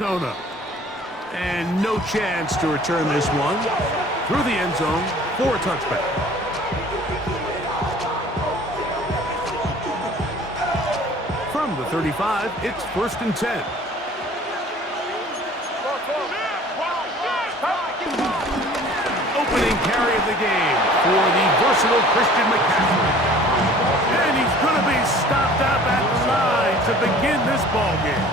Arizona. And no chance to return this one. Through the end zone for a touchback. From the 35, it's 1st and 10. Opening carry of the game for the versatile Christian McCaffrey. And he's going to be stopped up at the line to begin this ball game.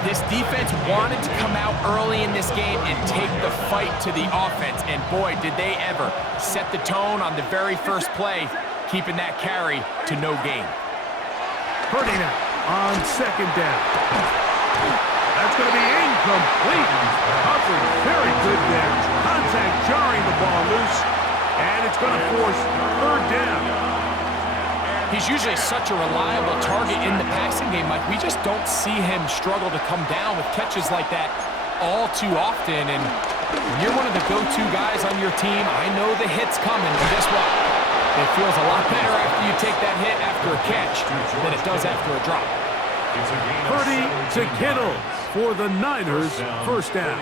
This defense wanted to come out early in this game and take the fight to the offense. And boy, did they ever set the tone on the very first play, keeping that carry to no gain. Purdy now on 2nd down. That's going to be incomplete. Covered very good there. Contact jarring the ball loose. And it's going to force 3rd down. He's usually such a reliable target in the passing game, Mike. We just don't see him struggle to come down with catches like that all too often. And when you're one of the go-to guys on your team, I know the hit's coming, but guess what? It feels a lot better after you take that hit after a catch than it does after a drop. Purdy to Kittle for the Niners, 1st down.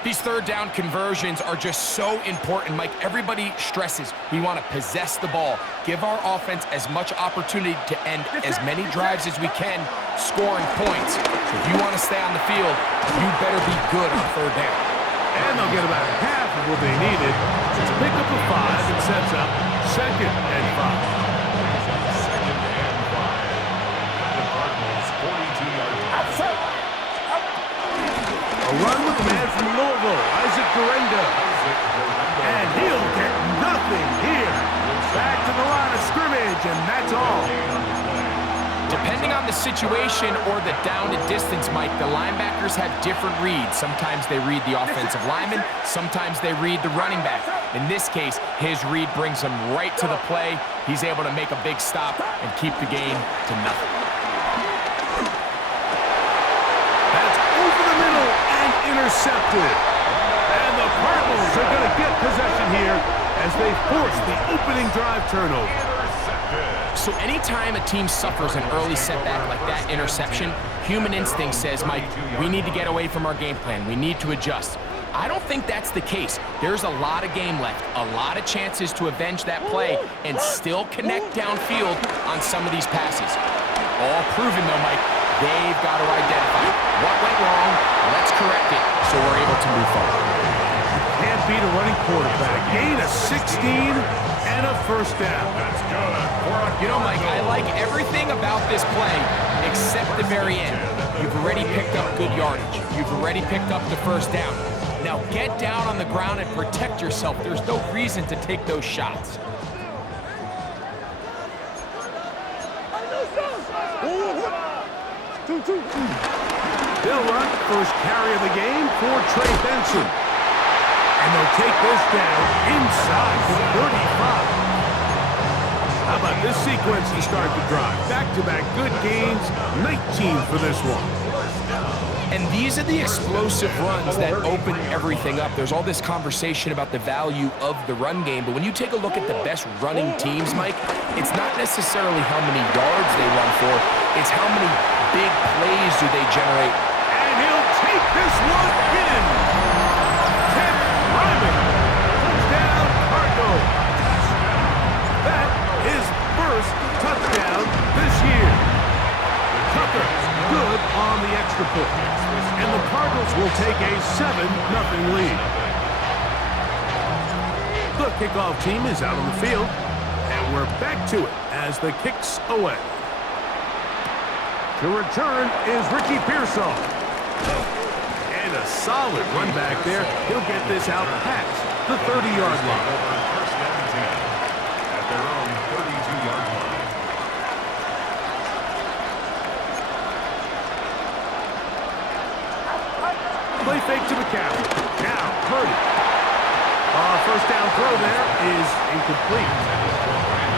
These 3rd down conversions are just so important, Mike. Everybody stresses we want to possess the ball, give our offense as much opportunity to end as many drives as we can, scoring points. So if you want to stay on the field, you better be good on 3rd down. And they'll get about half of what they needed. It's a pickup of 5 and sets up 2nd and 5. A run with the man from Louisville, Isaac Guerrero. And he'll get nothing here. Back to the line of scrimmage, and that's all. Depending on the situation or the down and distance, Mike, the linebackers have different reads. Sometimes they read the offensive lineman, sometimes they read the running back. In this case, his read brings him right to the play. He's able to make a big stop and keep the game to nothing. Intercepted. And the Cardinals are going to get possession here as they force the opening drive turnover. So anytime a team suffers an early setback like that interception, human instinct says, Mike, we need to get away from our game plan. We need to adjust. I don't think that's the case. There's a lot of game left, a lot of chances to avenge that play and still connect downfield on some of these passes. All proven, though, Mike. They've got to identify what went wrong, let's correct it, so we're able to move forward. Can't beat a running quarterback. Gain of 16 and a 1st down. That's good. You know, Mike, I like everything about this play except the very end. You've already picked up good yardage. You've already picked up the 1st down. Now get down on the ground and protect yourself. There's no reason to take those shots. They'll run first carry of the game for Trey Benson. And they'll take this down inside the 35. How about this sequence to start the drive? Back-to-back good gains, 19 for this one. And these are the explosive runs that open everything up. There's all this conversation about the value of the run game, but when you take a look at the best running teams, Mike, it's not necessarily how many yards they run for, it's how many big plays do they generate. And he'll take this one in. Ted Ryman, touchdown Cardinals. That is 1st touchdown this year. Tucker, good on the extra point. And the Cardinals will take a 7-0 lead. The kickoff team is out on the field, and we're back to it as the kick's away. The return is Ricky Pearsall. And a solid run back there. He'll get this out past the 30-yard line. At their own 32-yard line. Play fake to McCaffrey. Now, Purdy. 1st down throw there is incomplete.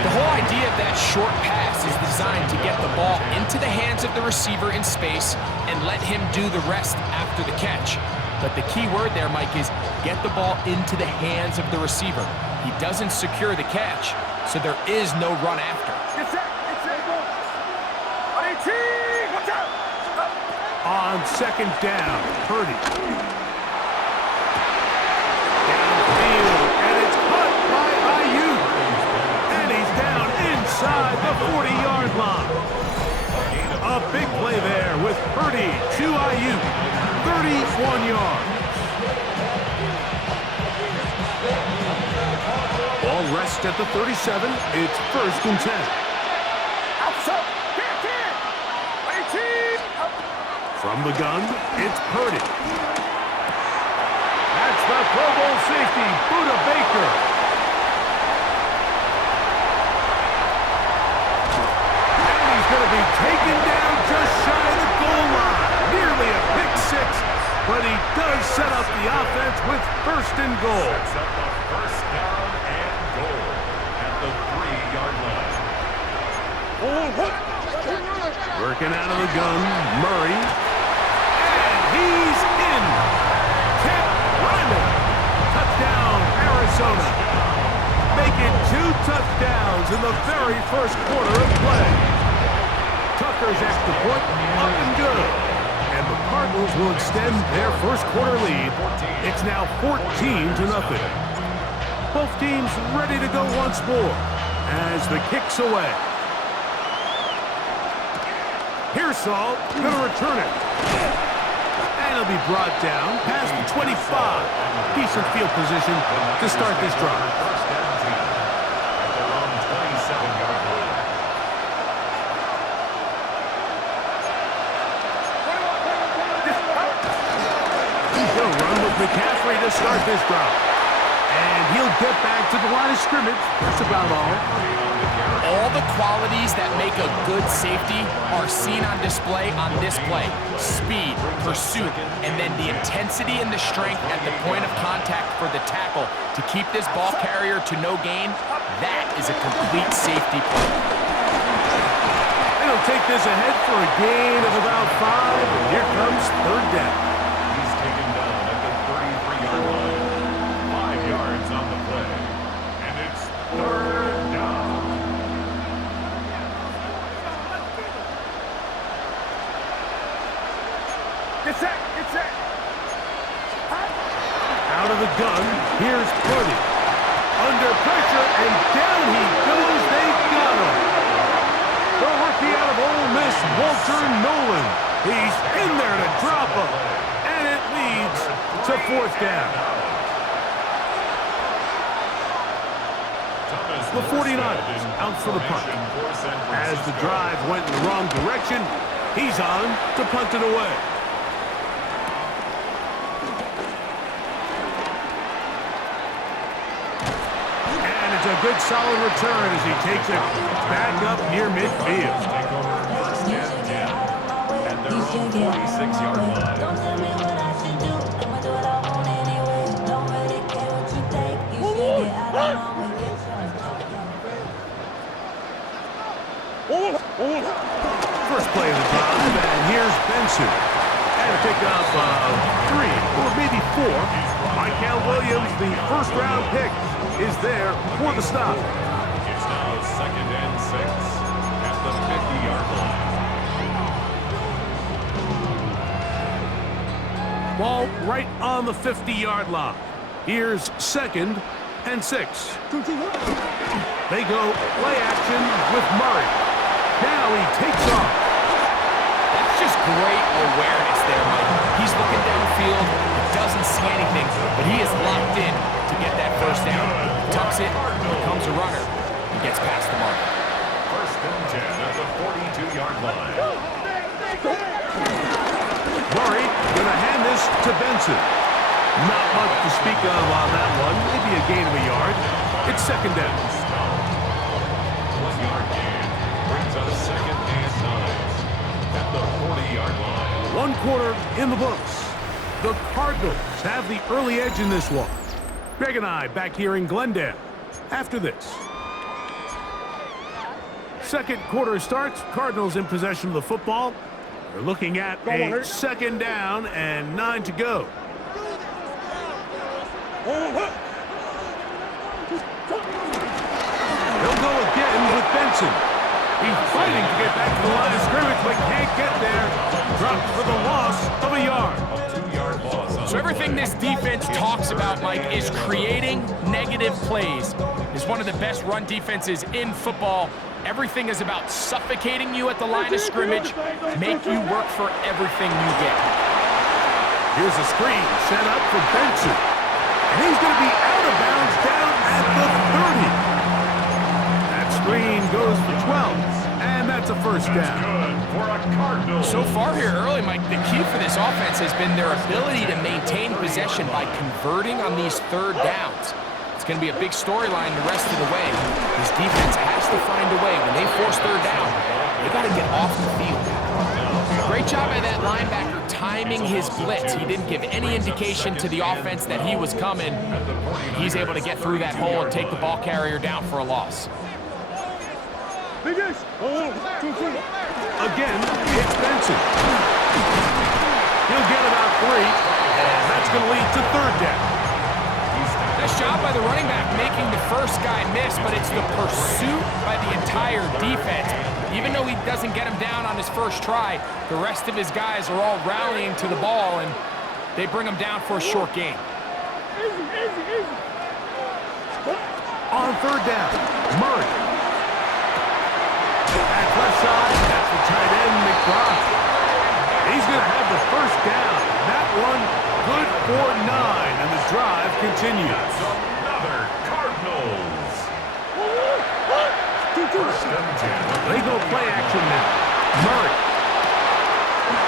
The whole idea of that short pass is designed to get the ball into the hands of the receiver in space and let him do the rest after the catch. But the key word there, Mike, is get the ball into the hands of the receiver. He doesn't secure the catch, so there is no run after. On On second down, Purdy. Downfield, and it's caught by Ayuk. And he's down inside the 40-yard line. A big play there with Purdy to Ayuk, 31 yards. Ball rests at the 37. It's 1st and 10. From the gun, it's Purdy. That's the Pro Bowl safety, Buda Baker. And he's going to be taken down just shy of the goal line. Nearly a pick six, but he does set up the offense with 1st and goal. Sets up the 1st down and goal at the 3-yard line. Working out of the gun, Murray. He's in. Ted Ryman. Touchdown, Arizona. Making 2 touchdowns in the very first quarter of play. Tucker's extra point up and good. And the Cardinals will extend their first quarter lead. It's now 14-0. Both teams ready to go once more as the kick's away. Here's Saul, going to return it. And he'll be brought down past the 25. Decent field position to start this drive. First down team at their own 27-yard line. He'll run with McCaffrey to start this drive. And he'll get back to the line of scrimmage. That's about all. All the qualities that make a good safety are seen on display on this play. Speed, pursuit, and then the intensity and the strength at the point of contact for the tackle to keep this ball carrier to no gain. That is a complete safety play. And he'll take this ahead for a gain of about 5. And here comes 3rd down. He's taken down at the 33-yard line. 5 yards on the play. And it's 3rd down. Out of the gun, here's Purdy. Under pressure, and down he goes. They got him. The rookie out of Ole Miss, Walter Nolan. He's in there to drop him. And it leads to 4th down. The 49ers out for the punt. As the drive went in the wrong direction, he's on to punt it away. A good solid return as he takes it back up near midfield. Take over 1st and 10 at their own 46-yard line. First play of the drive, and here's Benson. And a pickup of 3 or maybe 4. Michael Williams, the first-round pick, is there for the stop. It's now 2nd and 6 at the 50-yard line. Ball right on the 50-yard line. Here's 2nd and 6. They go play action with Murray. Now he takes off. That's just great awareness there, Mike. He's looking downfield, doesn't see anything, but he is locked in to get that first down. Tucks it, becomes a runner, and gets past the mark. 1st and 10 at the 42-yard line. Murray gonna hand this to Benson. Not much to speak of on that one. Maybe a gain of a yard. It's 2nd down. 1-yard gain brings us 2nd and 9 at the 40-yard line. 1 quarter in the books. The Cardinals have the early edge in this one. Greg and I back here in Glendale after this. 2nd quarter starts. Cardinals in possession of the football. They're looking at a 2nd down and 9 to go. He'll go again with Benson. He's fighting to get back to the line of scrimmage, but can't get there. Dropped for the loss of a yard. A 2-yard loss. So everything this defense talks about, Mike, is creating negative plays. It's one of the best run defenses in football. Everything is about suffocating you at the line of scrimmage, make you work for everything you get. Here's a screen set up for Benson. And he's going to be out of bounds down at the 30. That screen goes for 12. And that's a first down. Good for a Cardinal. So far here early, Mike, the key for this offense has been their ability to maintain possession by converting on these third downs. It's going to be a big storyline the rest of the way. This defense has to find a way. When they force third down, they got to get off the field. Great job by that linebacker timing his blitz. He didn't give any indication to the offense that he was coming. He's able to get through that hole and take the ball carrier down for a loss. Again, it's Benson. He'll get about 3, and that's going to lead to third down. Nice job by the running back making the first guy miss, but it's the pursuit by the entire defense. Even though he doesn't get him down on his first try, the rest of his guys are all rallying to the ball, and they bring him down for a short gain. On third down, Murray. At left side, that's the tight end, McBride. He's going to have the first down. That one good for 9, and the drive continues. That's another Cardinals. First and 10. They go play action now. Murray.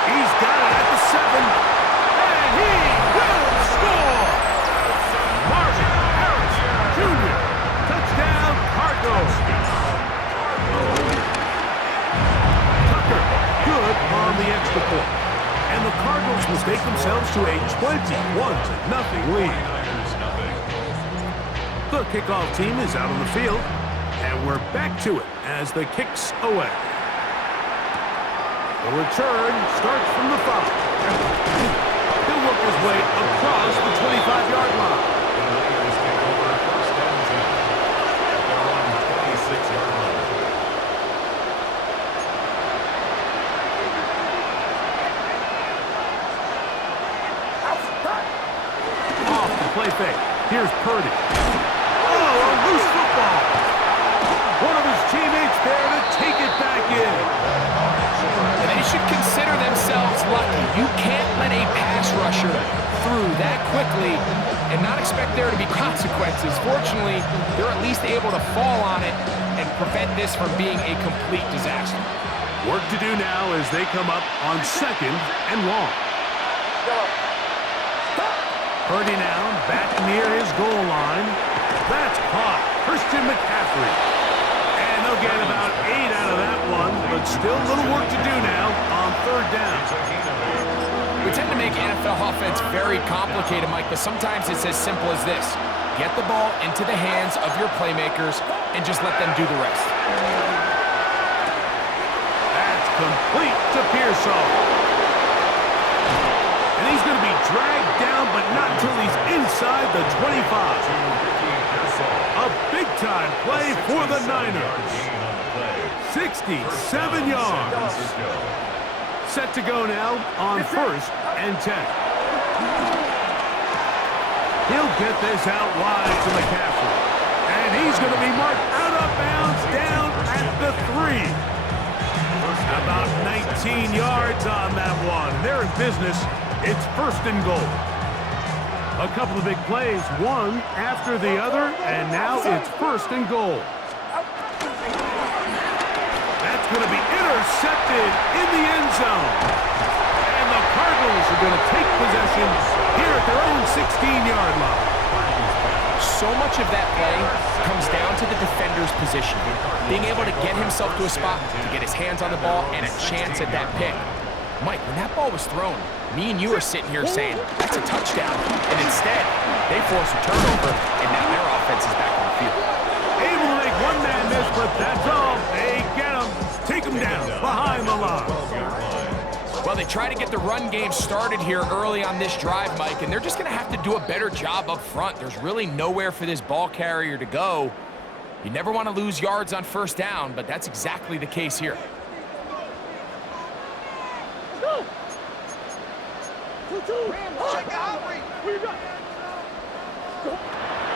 He's got it at the 7, and he will score! Marvin Harris Jr. Touchdown, Cardinals. Tucker, good on the extra point. And the Cardinals will take themselves to a 21-0 lead. The kickoff team is out on the field, and we're back to it as the kick's away. The return starts from the 5. He'll work his way across the 25-yard line. The Raiders take over first and 10. They're on 26-yard line. Off the play fake. Here's Purdy. Oh, a loose football. One of his teammates there to take it back in. And they should consider themselves lucky. You can't let a pass rusher through that quickly and not expect there to be consequences. Fortunately, they're at least able to fall on it and prevent this from being a complete disaster. Work to do now as they come up on 2nd and long. Purdy now back near his goal line. That's caught. Christian McCaffrey. And they'll get about 8 out of that one, but still a little work to do now on third down. We tend to make NFL offense very complicated, Mike, but sometimes it's as simple as this. Get the ball into the hands of your playmakers and just let them do the rest. That's complete to Pearsall. And he's going to be dragged down, but not until he's inside the 25. A big-time play for the Niners. 67 yards. Set to go now on 1st and 10. He'll get this out wide to McCaffrey. And he's going to be marked out of bounds down at the 3. About 19 yards on that one. They're in business. It's 1st and goal. A couple of big plays, one after the other, and now it's 1st and goal. That's going to be intercepted in the end zone. And the Cardinals are going to take possession here at their own 16-yard line. So much of that play comes down to the defender's position. Being able to get himself to a spot, to get his hands on the ball, and a chance at that pick. Mike, when that ball was thrown, me and you are sitting here saying, that's a touchdown. And instead, they force a turnover, and now their offense is back on the field. Able to make one man miss, but that's all. They get him, take him down behind the line. Well, they try to get the run game started here early on this drive, Mike, and they're just going to have to do a better job up front. There's really nowhere for this ball carrier to go. You never want to lose yards on 1st down, but that's exactly the case here. Go!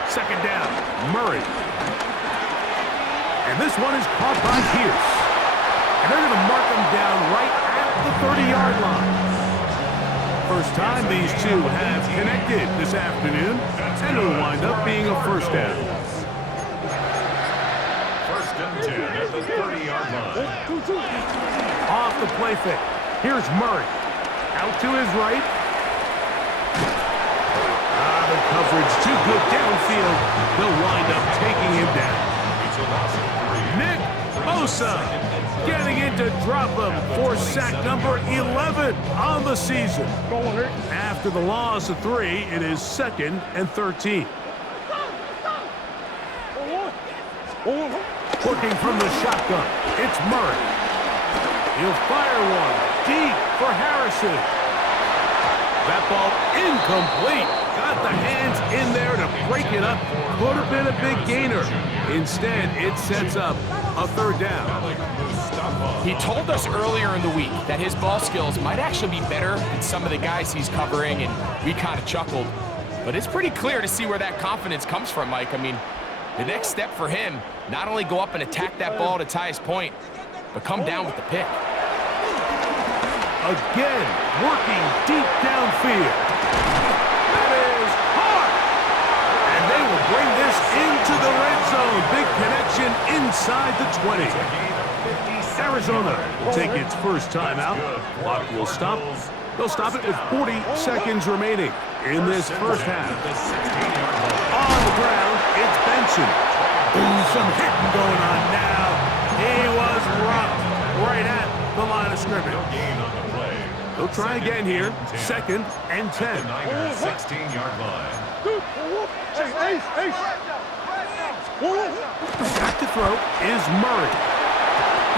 Second down, Murray. And this one is caught by Pierce. And they're going to mark him down right at the 30-yard line. First time these two have connected this afternoon, and it'll wind up being a first down. First and 10 at the 30-yard line. Off the play fake. Here's Murray. Out to his right. The coverage too good downfield. They'll wind up taking him down. It's a loss of 3. Nick Bosa getting in to drop him for sack number 11 on the season. After the loss of 3, it is 2nd and 13. Working from the shotgun, it's Murray. He'll fire one deep for Harrison. That ball incomplete. Got the hands in there to break it up. Could have been a big gainer. Instead, it sets up a third down. He told us earlier in the week that his ball skills might actually be better than some of the guys he's covering, and we kind of chuckled. But it's pretty clear to see where that confidence comes from, Mike. I mean, the next step for him, not only go up and attack that ball to tie his point, but come down with the pick. Again, working deep downfield. That is hard. And they will bring this into the red zone. Big connection inside the 20. Arizona will take its first timeout. Clock will stop. They'll stop it with 40 seconds remaining in this first half. On the ground, it's Benson. Ooh, some hitting going on now. He was rocked right at the line of scrimmage. They'll try again here. 2nd and 10. 16-yard line. Back to throw is Murray.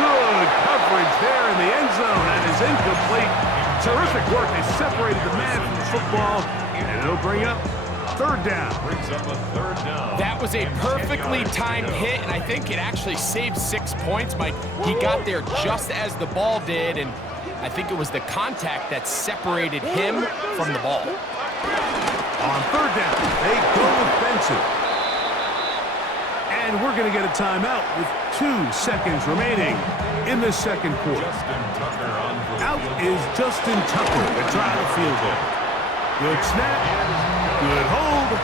Good coverage there in the end zone, and is incomplete. Terrific work. They separated the man from the football, and it'll bring up third down. Brings up a third down. That was a perfectly timed hit, and I think it actually saved 6 points, Mike. He got there just as the ball did, and I think it was the contact that separated him from the ball. On third down, they go with Benson. And we're going to get a timeout with 2 seconds remaining in the second quarter. Out is Justin Tucker to try the field goal. Good snap, good hold,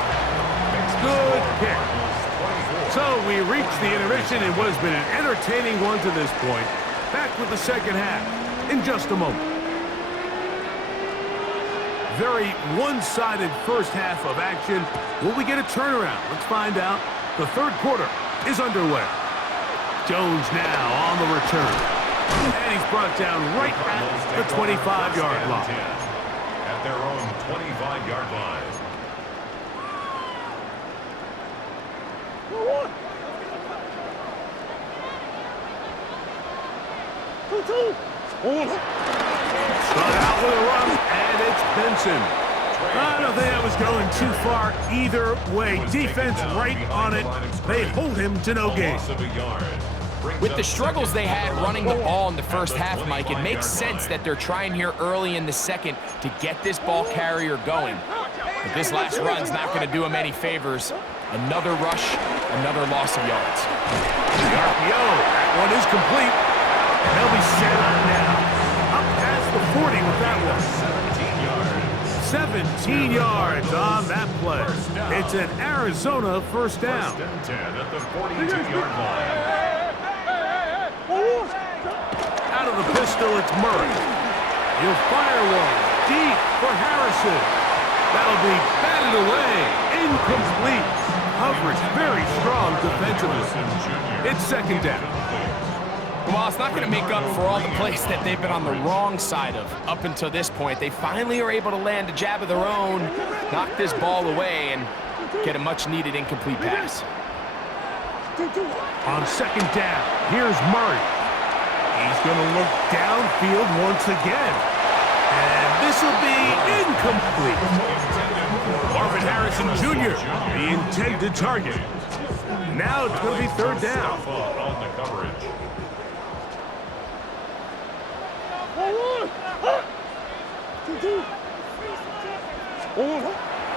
good kick. So we reach the intermission in what has been an entertaining one to this point. Back with the second half in just a moment. Very one-sided first half of action. Will we get a turnaround? Let's find out. The third quarter is underway. Jones now on the return. And he's brought down right at the 25-yard line. At their own 25-yard line. Start out with a run, and it's Benson. I don't think that was going too far either way. Defense right on it. They hold him to no gain. With the struggles they had running the ball in the first half, Mike, it makes sense that they're trying here early in the second to get this ball carrier going. But this last run's not going to do him any favors. Another rush, another loss of yards. The RPO, that one is complete. And they'll be set up now. Up past the 40 with that one. 17 yards on that play. It's an Arizona first down. First and 10 at the 42-yard line. Out of the pistol, it's Murray. He'll fire one deep for Harrison. That'll be batted away. Incomplete. Coverage very strong defensively. It's second down. Well, it's not going to make up for all the plays that they've been on the wrong side of up until this point. They finally are able to land a jab of their own, knock this ball away, and get a much-needed incomplete pass. On second down, here's Murray. He's going to look downfield once again. And this will be incomplete. Marvin Harrison Jr., the intended target. Now it's going to be third down. On the coverage.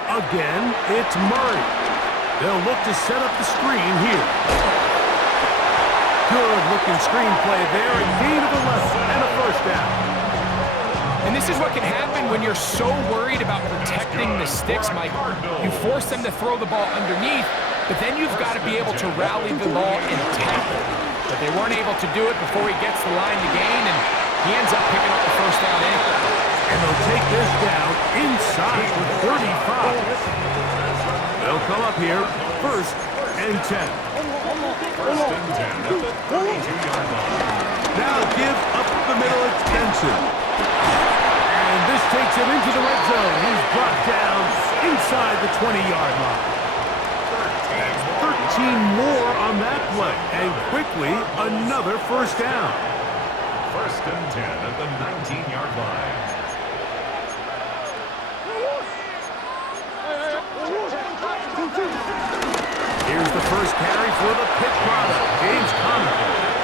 Again, it's Murray. They'll look to set up the screen here. Good-looking screenplay there, a gain of 11 and a first down. And this is what can happen when you're so worried about protecting the sticks, Mike. You force them to throw the ball underneath, but then you've got to be able to rally the ball and tackle. But they weren't able to do it before he gets the line to gain, and he ends up picking up the first down anyway. And they'll take this down inside the 35. They'll come up here, 1st and 10. First and 10 at the 32-yard line. Now give up the middle, it's Benson. And this takes him into the red zone. He's brought down inside the 20-yard line. That's 13 more on that play. And quickly, another first down. First and 10 at the 19-yard line. Here's the first carry for the Pitt product, James Conner.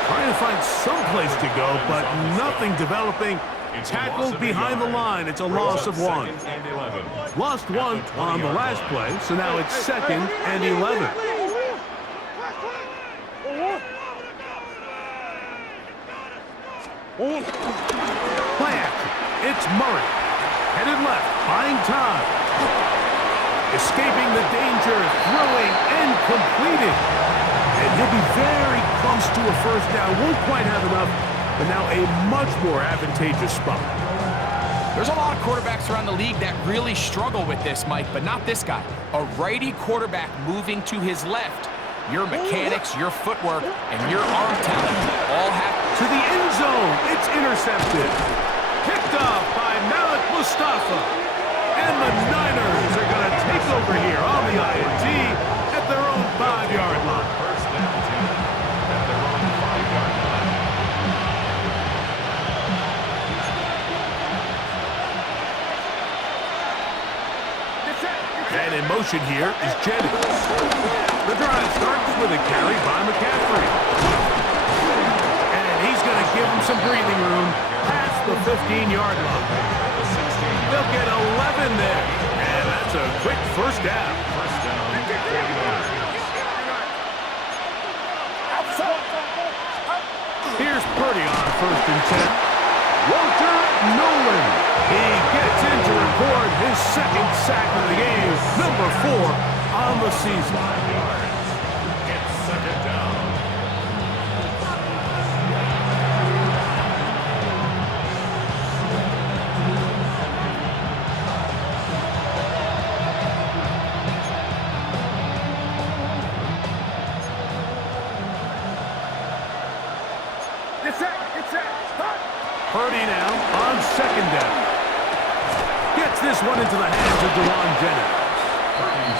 Trying to find some place to go, but nothing developing. Tackled behind the line. It's a loss of 1. Lost 1 on the last play, so now it's 2nd and 11. Play action. It's Murray. Headed left, buying time. Escaping the danger, throwing and completing. And he'll be very close to a first down. Won't quite have enough, but now a much more advantageous spot. There's a lot of quarterbacks around the league that really struggle with this, Mike, but not this guy. A righty quarterback moving to his left. Your mechanics, your footwork, and your arm talent all have to the end zone. It's intercepted. Picked off by Malik Mustafa. And the Niners are going to take over here on the INT at their own 5-yard line. First and 10 at their own 5-yard line. And in motion here is Jennings. The drive starts with a carry by McCaffrey. And he's going to give him some breathing room past the 15-yard line. They'll get 11 there. And that's a quick first down. First down, 40 yards. Here's Purdy on 1st and 10. Walter Nolan. He gets in to record his 2nd sack of the game. Number 4 on the season. 5 yards. It's 2nd down. Purdy now on 2nd down. Gets this one into the hands of Dewan Jennings.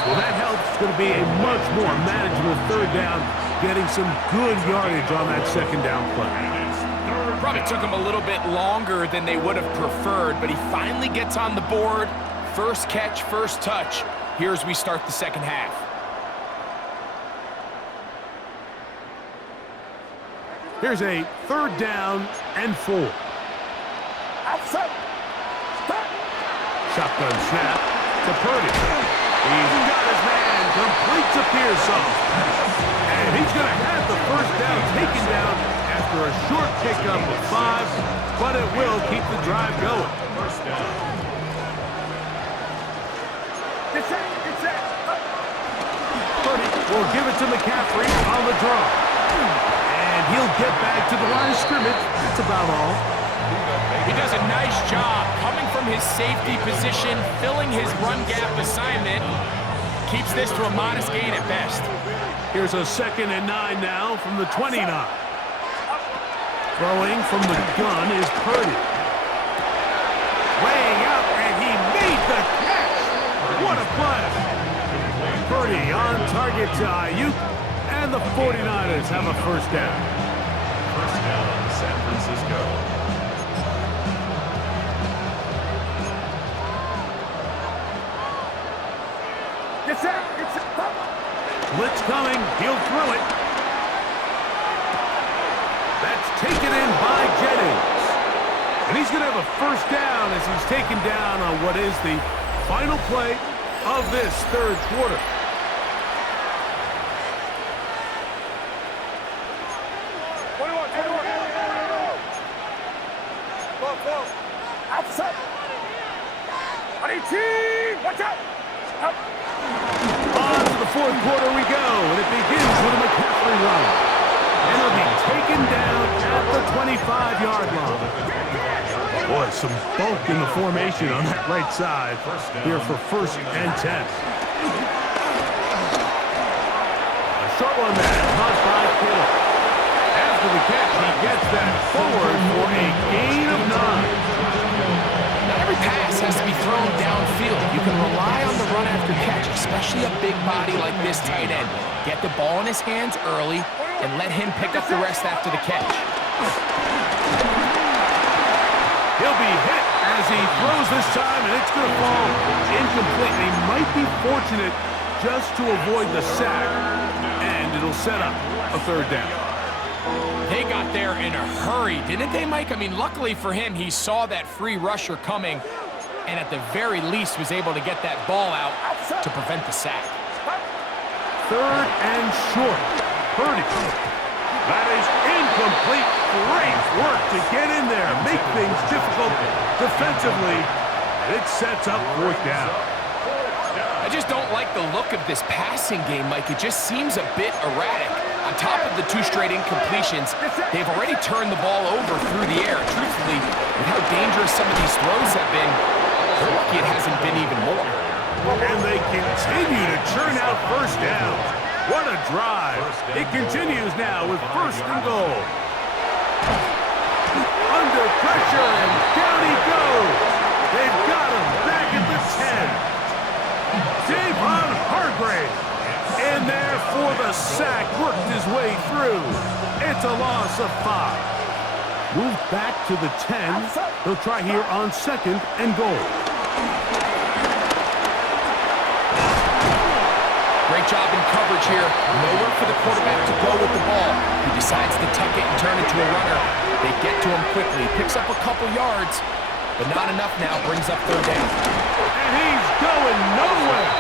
Well, that helps. It's going to be a much more manageable 3rd down, getting some good yardage on that 2nd down play. Probably took him a little bit longer than they would have preferred, but he finally gets on the board. First catch, first touch. Here as we start the second half. Here's a 3rd down and 4. Shotgun snap to Purdy. He's got his man, complete to Pearson. And he's going to have the first down taken down after a short pickup of 5, but it will keep the drive going. First down. Purdy will give it to McCaffrey on the draw. And he'll get back to the line of scrimmage. That's about all. He does a nice job coming from his safety position, filling his run gap assignment. Keeps this to a modest gain at best. Here's a 2nd and 9 now from the 29. Throwing from the gun is Purdy. Laying out, and he made the catch. What a play. Purdy on target to Ayuk, and the 49ers have a first down. First down, San Francisco. Blitz coming. He'll throw it. That's taken in by Jennings. And And he's going to have a first down as he's taken down on what is the final play of this third quarter. On to the fourth quarter we go, and it begins with a McCaffrey run. And he'll be taken down at the 25-yard line. Boy, some bulk in the formation on that right side here for 1st and 10. A short one there, caught by Kittle. After the catch, he gets that forward for a gain of 9. Not every pass has to be thrown downfield. You can rely on the run after catch, especially a big body like this tight end. Get the ball in his hands early and let him pick up the rest after the catch. He'll be hit as he throws this time, and it's going to fall incomplete. He might be fortunate just to avoid the sack, and it'll set up a third down. They got there in a hurry, didn't they, Mike? I mean, luckily for him, he saw that free rusher coming, and at the very least was able to get that ball out to prevent the sack. Third and short. Purdy. That is incomplete. Great work to get in there, make things difficult defensively, and it sets up 4th down. I just don't like the look of this passing game, Mike. It just seems a bit erratic. On top of the 2 straight incompletions, they've already turned the ball over through the air. Truthfully, with how dangerous some of these throws have been, they're lucky it hasn't been even more. And they continue to churn out first downs. What a drive. It continues now with 1st and goal. Under pressure, and down he goes. They've got him back at the 10. Javon Hargrave in there for the sack, worked his way through. It's a loss of 5. Moved back to the 10. They'll try here on 2nd and goal. Great job in coverage here. Nowhere for the quarterback to go with the ball. He decides to tuck it and turn it to a runner. They get to him quickly. Picks up a couple yards, but not enough now. Brings up 3rd down. And he's going nowhere.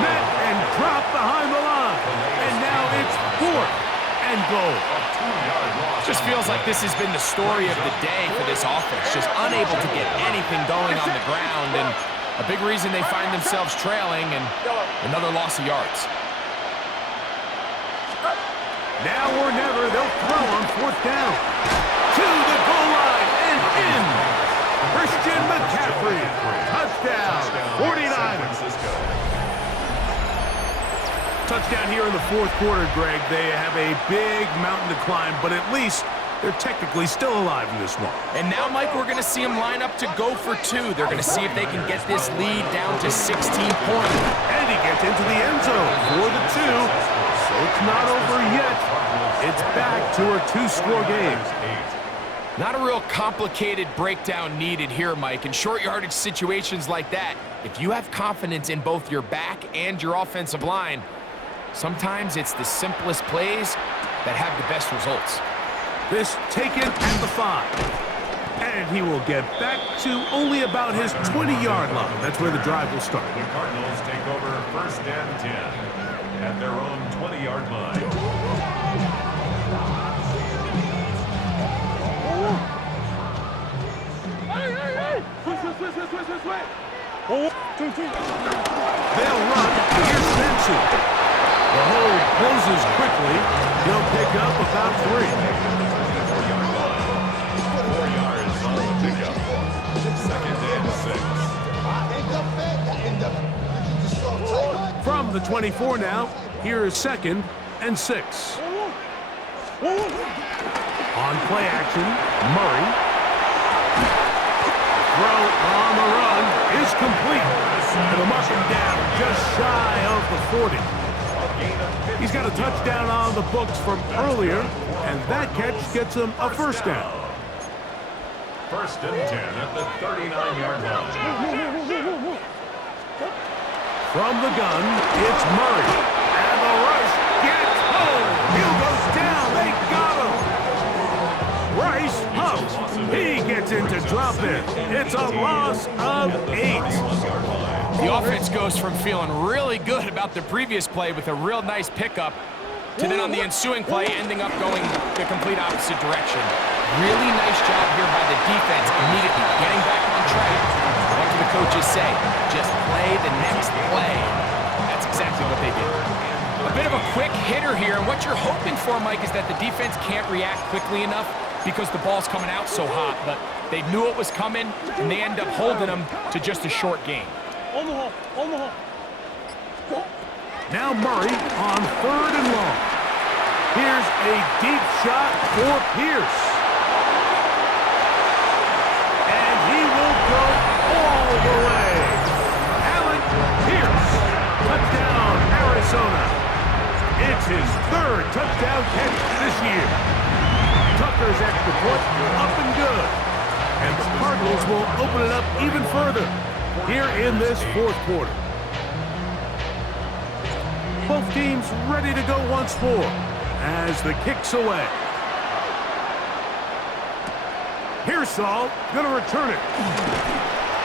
Met and dropped behind the line. And now it's 4th and goal. Just feels like this has been the story of the day for this offense. Just unable to get anything going on the ground, and a big reason they find themselves trailing, and another loss of yards. Now or never, they'll throw on 4th down. To the goal line and in. Christian McCaffrey. Touchdown. 49ers. Touchdown here in the 4th quarter, Greg. They have a big mountain to climb, but at least they're technically still alive in this one. And now, Mike, we're going to see them line up to go for 2. They're going to see if they can get this lead down to 16 points. And he gets into the end zone for the 2. So it's not over yet. It's back to a 2-score game. Not a real complicated breakdown needed here, Mike. In short yardage situations like that, if you have confidence in both your back and your offensive line, sometimes it's the simplest plays that have the best results. This taken at the 5. And he will get back to only about his 20-yard line. That's where the drive will start. The Cardinals take over 1st and 10 at their own 20-yard line. They'll run. Here's Benson. The hold closes quickly. He'll pick up about 3. 4 yards on the pickup. 2nd and 6. From the 24 now, here is 2nd and 6. On play action, Murray. Throw on the run is complete. And the mark him down just shy of the 40. He's got a touchdown on the books from earlier, and that catch gets him a first down. 1st and 10 at the 39-yard line. From the gun, it's Murray. And the rush gets home. Hill goes down. They got him. Bryce Huff. He gets into drop stop it. It's a loss of 8. The offense goes from feeling really good about the previous play with a real nice pickup to then on the ensuing play ending up going the complete opposite direction. Really nice job here by the defense immediately getting back on track. What do the coaches say? Just play the next play. That's exactly what they did. A bit of a quick hitter here, and what you're hoping for, Mike, is that the defense can't react quickly enough because the ball's coming out so hot, but they knew it was coming, and they end up holding them to just a short game. Now Murray on 3rd and long. Here's a deep shot for Pierce. And he will go all the way. Allen Pierce, touchdown, Arizona. It's his 3rd touchdown catch this year. Tucker's extra point up and good. And the Cardinals will open it up even further here in this 4th quarter. Both teams ready to go once more as the kick's away. Pearsall going to return it.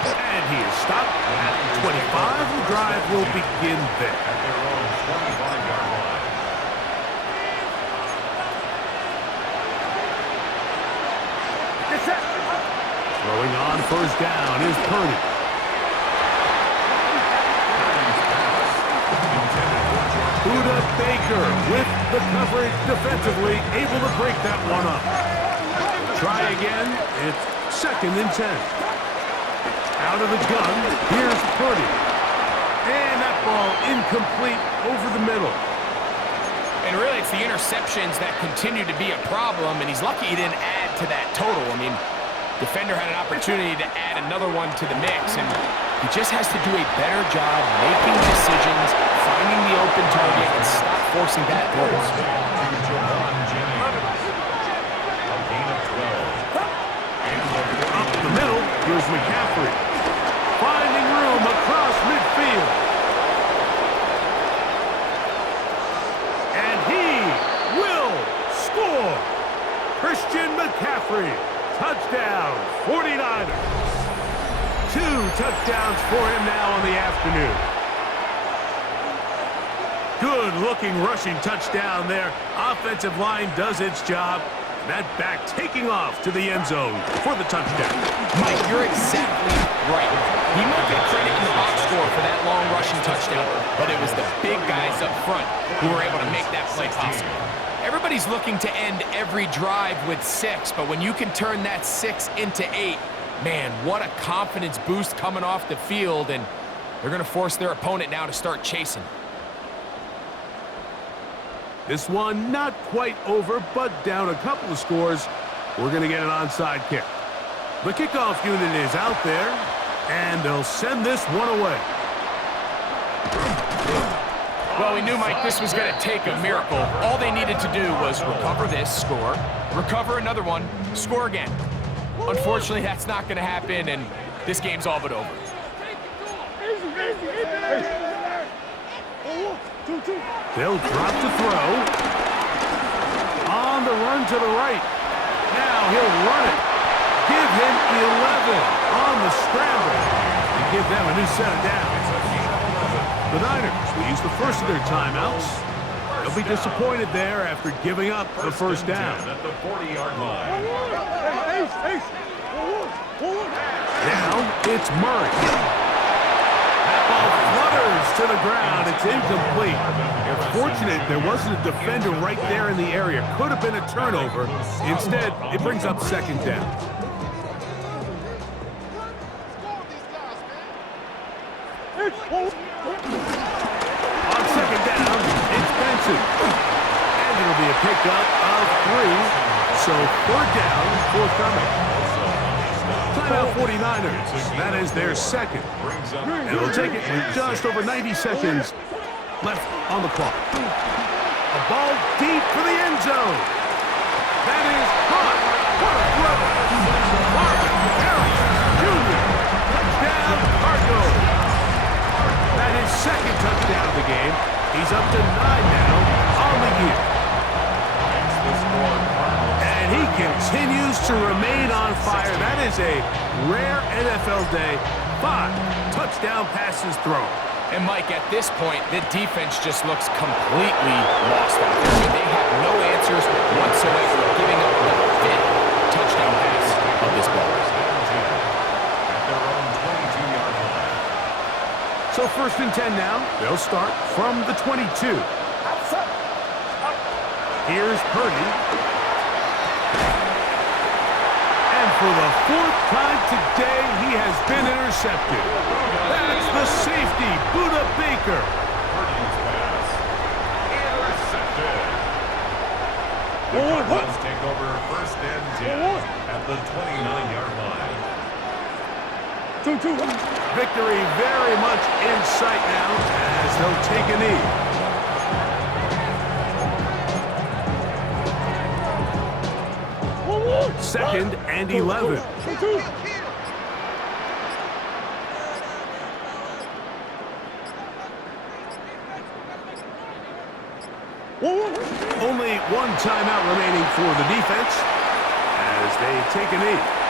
And he is stopped at the 25. The drive will begin there. At their own 25-yard line. Throwing on 1st down is Purdy. Buda Baker with the coverage defensively, able to break that one up. Try again. It's 2nd and 10. Out of the gun, here's Purdy. And that ball incomplete over the middle. And really, it's the interceptions that continue to be a problem, and he's lucky he didn't add to that total. I mean, defender had an opportunity to add another one to the mix, and he just has to do a better job making decisions, finding the open target, and stop forcing bad throws. Up the middle, here's McCaffrey. Finding room across midfield. And he will score. Christian McCaffrey, touchdown, 49ers. 2 touchdowns for him now on the afternoon. Good-looking rushing touchdown there. Offensive line does its job. That back taking off to the end zone for the touchdown. Mike, you're exactly right. He might get credit in the box score for that long rushing touchdown, but it was the big guys up front who were able to make that play possible. Everybody's looking to end every drive with 6, but when you can turn that 6 into 8, man, what a confidence boost coming off the field, and they're going to force their opponent now to start chasing. This one not quite over, but down a couple of scores. We're going to get an onside kick. The kickoff unit is out there, and they'll send this one away. Well, we knew, Mike, this was going to take a miracle. All they needed to do was recover this, score, recover another one, score again. Unfortunately, that's not going to happen, and this game's all but over. They'll drop to throw. On the run to the right. Now he'll run it. Give him 11 on the scramble. And give them a new set of downs. The Niners will use the first of their timeouts. They'll be disappointed there after giving up the first down. At the 40-yard line. Now it's Murray. That ball flutters to the ground. It's incomplete. They're fortunate there wasn't a defender right there in the area. Could have been a turnover. Instead, it brings up 2nd down. On 2nd down, it's Benson. And it'll be a pickup of 3. So 3rd down, forthcoming. Timeout 49ers. That is their 2nd. And they'll take it with just over 90 seconds left on the clock. A ball deep for the end zone. That is caught. What a throw. Marvin Harris Jr. Touchdown, Cardinals. That is 2nd touchdown of the game. He's up to 9 now on the year. And he continues to remain on fire. That is a rare NFL day. 5 touchdown passes thrown. And Mike, at this point, the defense just looks completely lost out there. I mean, they have no answers whatsoever, giving up the 5th touchdown pass of this ball. At their own 22-yard line. So 1st and 10 now. They'll start from the 22. Here's Purdy. And for the 4th time today, he has been intercepted. That's the safety, Buda Baker. Purdy's pass. Intercepted. The Cardinals take over 1st and 10 at the 29-yard line. Victory very much in sight now as they'll take a knee. 2nd and 11. Only one timeout remaining for the defense as they take a knee.